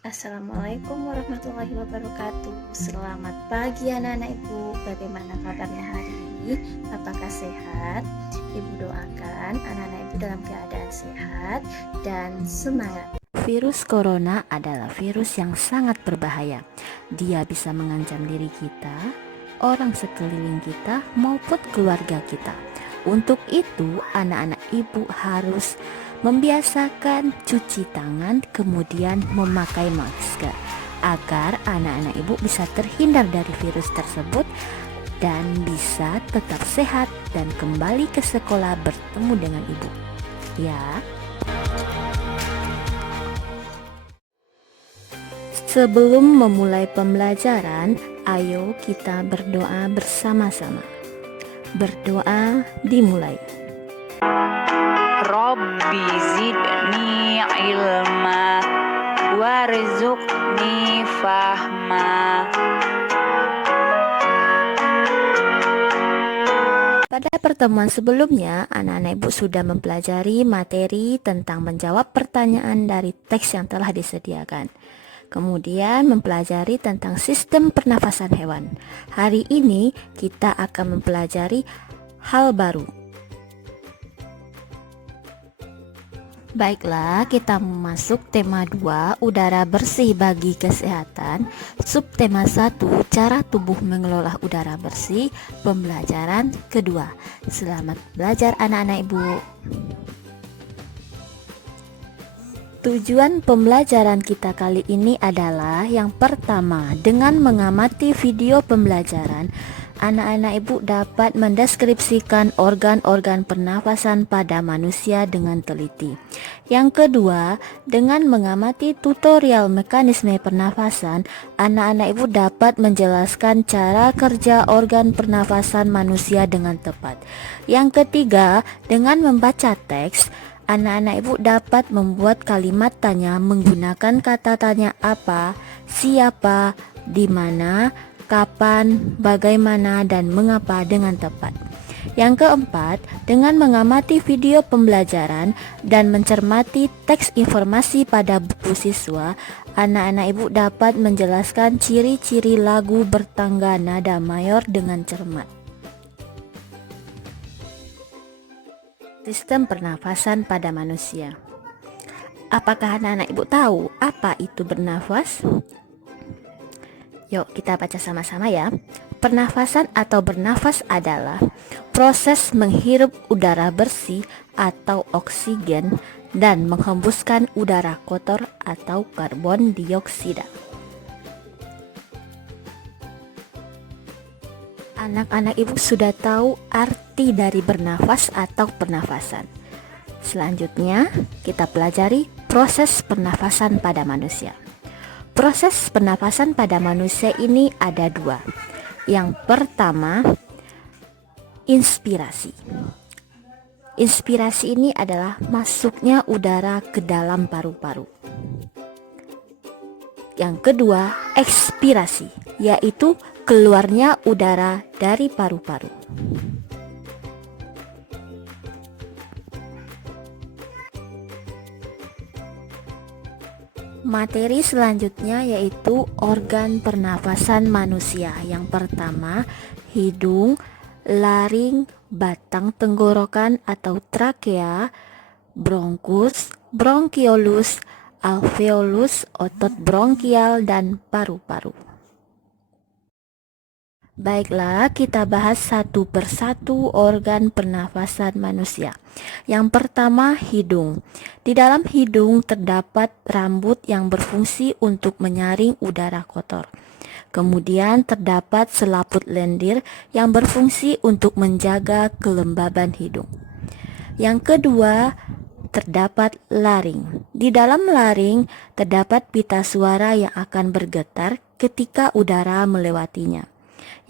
Assalamualaikum warahmatullahi wabarakatuh. Selamat pagi anak-anak ibu. Bagaimana kabarnya hari ini? Apakah sehat? Ibu doakan anak-anak ibu dalam keadaan sehat dan semangat. Virus corona adalah virus yang sangat berbahaya. Dia bisa mengancam diri kita, orang sekeliling kita, maupun keluarga kita. Untuk itu, anak-anak ibu harus membiasakan cuci tangan, kemudian memakai masker agar anak-anak ibu bisa terhindar dari virus tersebut dan bisa tetap sehat dan kembali ke sekolah bertemu dengan ibu. Ya. Sebelum memulai pembelajaran, ayo kita berdoa bersama-sama. Berdoa dimulai. Rabbi zidni ilma warzuqni fahma. Pada pertemuan sebelumnya, anak-anak ibu sudah mempelajari materi tentang menjawab pertanyaan dari teks yang telah disediakan. Kemudian mempelajari tentang sistem pernafasan hewan. Hari ini kita akan mempelajari hal baru. Baiklah, kita masuk tema 2, udara bersih bagi kesehatan. Subtema 1, cara tubuh mengelola udara bersih. Pembelajaran kedua. Selamat belajar anak-anak ibu. Tujuan pembelajaran kita kali ini adalah yang pertama, dengan mengamati video pembelajaran, anak-anak ibu dapat mendeskripsikan organ-organ pernafasan pada manusia dengan teliti. Yang kedua, dengan mengamati tutorial mekanisme pernafasan, anak-anak ibu dapat menjelaskan cara kerja organ pernafasan manusia dengan tepat. Yang ketiga, dengan membaca teks, anak-anak ibu dapat membuat kalimat tanya menggunakan kata tanya apa, siapa, di mana, kapan, bagaimana, dan mengapa dengan tepat. Yang keempat, dengan mengamati video pembelajaran dan mencermati teks informasi pada buku siswa, anak-anak ibu dapat menjelaskan ciri-ciri lagu bertangga nada mayor dengan cermat. Sistem pernafasan pada manusia. Apakah anak-anak ibu tahu apa itu bernafas? Yuk kita baca sama-sama ya. Pernafasan atau bernafas adalah proses menghirup udara bersih atau oksigen dan menghembuskan udara kotor atau karbon dioksida. Anak-anak ibu sudah tahu arti dari bernafas atau pernafasan. Selanjutnya, kita pelajari proses pernafasan pada manusia. Proses pernafasan pada manusia ini ada dua. Yang pertama, inspirasi. Inspirasi ini adalah masuknya udara ke dalam paru-paru. Yang kedua, ekspirasi, yaitu keluarnya udara dari paru-paru. Materi selanjutnya yaitu organ pernafasan manusia. Yang pertama, hidung, laring, batang tenggorokan atau trakea, bronkus, bronkiolus, alveolus, otot bronkial, dan paru-paru. Baiklah, kita bahas satu persatu organ pernafasan manusia. Yang pertama, hidung. Di dalam hidung terdapat rambut yang berfungsi untuk menyaring udara kotor. Kemudian terdapat selaput lendir yang berfungsi untuk menjaga kelembaban hidung. Yang kedua, terdapat laring. Di dalam laring terdapat pita suara yang akan bergetar ketika udara melewatinya.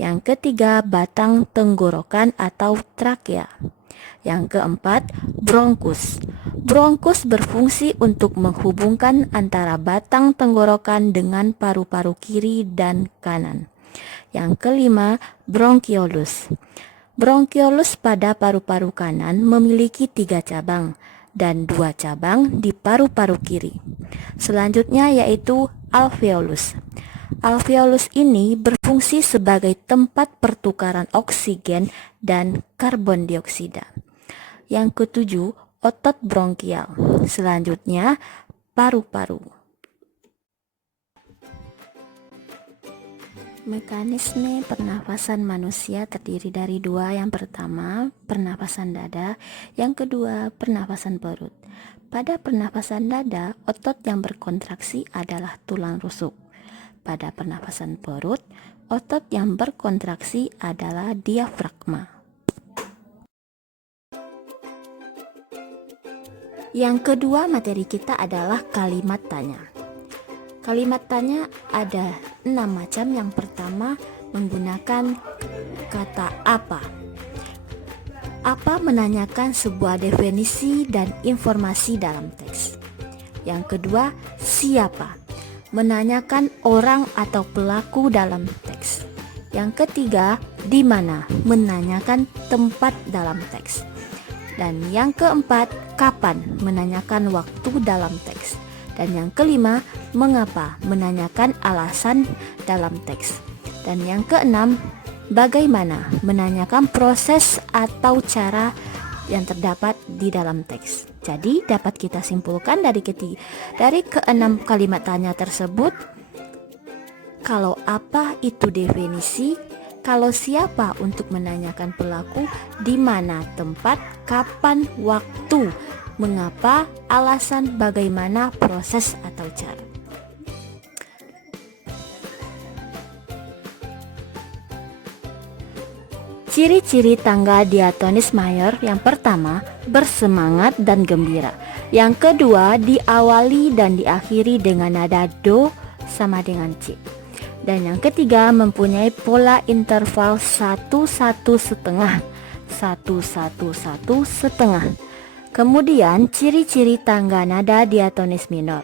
Yang ketiga, batang tenggorokan atau trakea. Yang keempat, bronkus. Bronkus berfungsi untuk menghubungkan antara batang tenggorokan dengan paru-paru kiri dan kanan. Yang kelima, bronkiolus. Bronkiolus pada paru-paru kanan memiliki 3 cabang dan 2 cabang di paru-paru kiri. Selanjutnya yaitu alveolus. Alveolus ini berfungsi sebagai tempat pertukaran oksigen dan karbon dioksida. Yang ketujuh, otot bronkial. Selanjutnya, paru-paru. Mekanisme pernafasan manusia terdiri dari dua. Yang pertama, pernafasan dada. Yang kedua, pernafasan perut. Pada pernafasan dada, otot yang berkontraksi adalah tulang rusuk. Pada pernafasan perut, otot yang berkontraksi adalah diafragma. Yang kedua materi kita adalah kalimat tanya. Kalimat tanya ada 6 macam. Yang pertama menggunakan kata apa. Apa menanyakan sebuah definisi dan informasi dalam teks. Yang kedua, siapa, menanyakan orang atau pelaku dalam teks. Yang ketiga, di mana, menanyakan tempat dalam teks. Dan yang keempat, kapan, menanyakan waktu dalam teks. Dan yang kelima, mengapa, menanyakan alasan dalam teks. Dan yang keenam, bagaimana, menanyakan proses atau cara yang terdapat di dalam teks. Jadi dapat kita simpulkan dari keenam kalimat tanya tersebut, kalau apa itu definisi, kalau siapa untuk menanyakan pelaku, di mana tempat, kapan waktu, mengapa, alasan, bagaimana, proses atau cara. Ciri-ciri tangga diatonis mayor: yang pertama, bersemangat dan gembira. Yang kedua, diawali dan diakhiri dengan nada do sama dengan C. Dan yang ketiga, mempunyai pola interval 1-1,5, 1-1-1,5. Kemudian ciri-ciri tangga nada diatonis minor,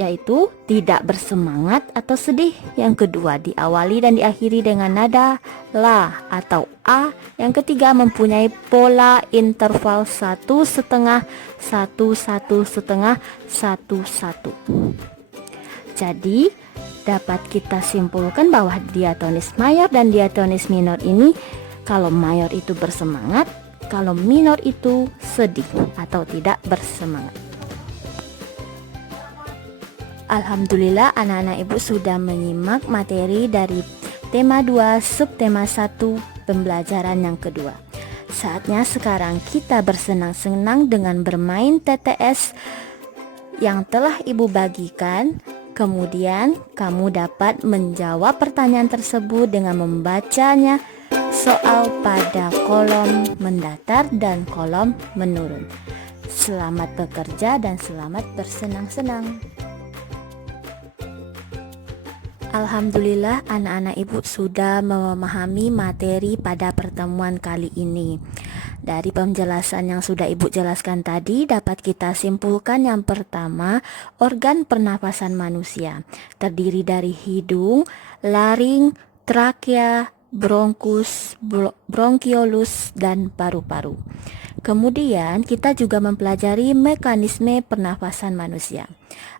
yaitu tidak bersemangat atau sedih. Yang kedua, diawali dan diakhiri dengan nada la atau a. Yang ketiga, mempunyai pola interval 1,5, 1-1,5, 1-1. Jadi dapat kita simpulkan bahwa diatonis mayor dan diatonis minor ini, kalau mayor itu bersemangat, kalau minor itu sedih atau tidak bersemangat. Alhamdulillah anak-anak ibu sudah menyimak materi dari tema 2 subtema 1 pembelajaran yang kedua. Saatnya sekarang kita bersenang-senang dengan bermain TTS yang telah ibu bagikan. Kemudian kamu dapat menjawab pertanyaan tersebut dengan membacanya soal pada kolom mendatar dan kolom menurun. Selamat bekerja dan selamat bersenang-senang. Alhamdulillah anak-anak ibu sudah memahami materi pada pertemuan kali ini. Dari penjelasan yang sudah ibu jelaskan tadi, dapat kita simpulkan yang pertama, organ pernafasan manusia terdiri dari hidung, laring, trakea, bronkus, bronkiolus, dan paru-paru. Kemudian kita juga mempelajari mekanisme pernafasan manusia.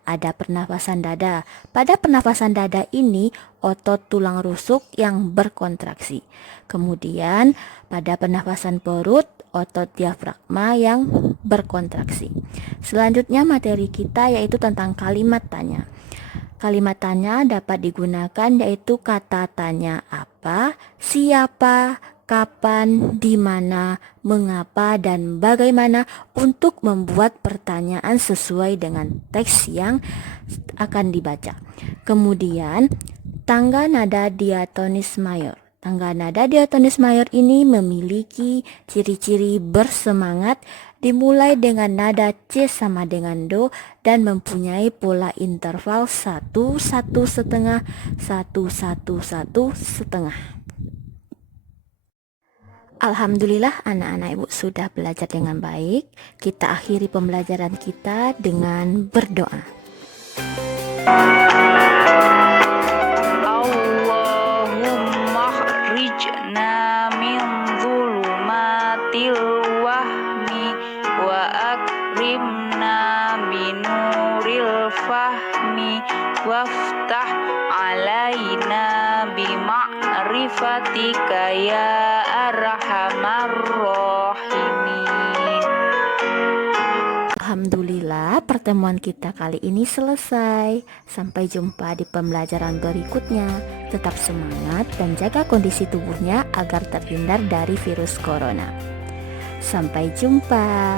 Ada pernafasan dada. Pada pernafasan dada ini otot tulang rusuk yang berkontraksi. Kemudian pada pernafasan perut otot diafragma yang berkontraksi. Selanjutnya materi kita yaitu tentang kalimat tanya. Kalimat tanya dapat digunakan yaitu kata tanya apa, siapa, kapan, di mana, mengapa, dan bagaimana untuk membuat pertanyaan sesuai dengan teks yang akan dibaca. Kemudian, tangga nada diatonis mayor. Tangga nada diatonis mayor ini memiliki ciri-ciri bersemangat, dimulai dengan nada C sama dengan do, dan mempunyai pola interval 1-1,5, 1-1,1,5. Alhamdulillah anak-anak ibu sudah belajar dengan baik. Kita akhiri pembelajaran kita dengan berdoa. Allahumma khrijna min zulumatil wahmi wa akrimna binuril fahmi fahmi waftah alaina bima'rifatika ya arhamar rahimin. Alhamdulillah, pertemuan kita kali ini selesai. Sampai jumpa di pembelajaran berikutnya. Tetap semangat dan jaga kondisi tubuhnya agar terhindar dari virus corona. Sampai jumpa.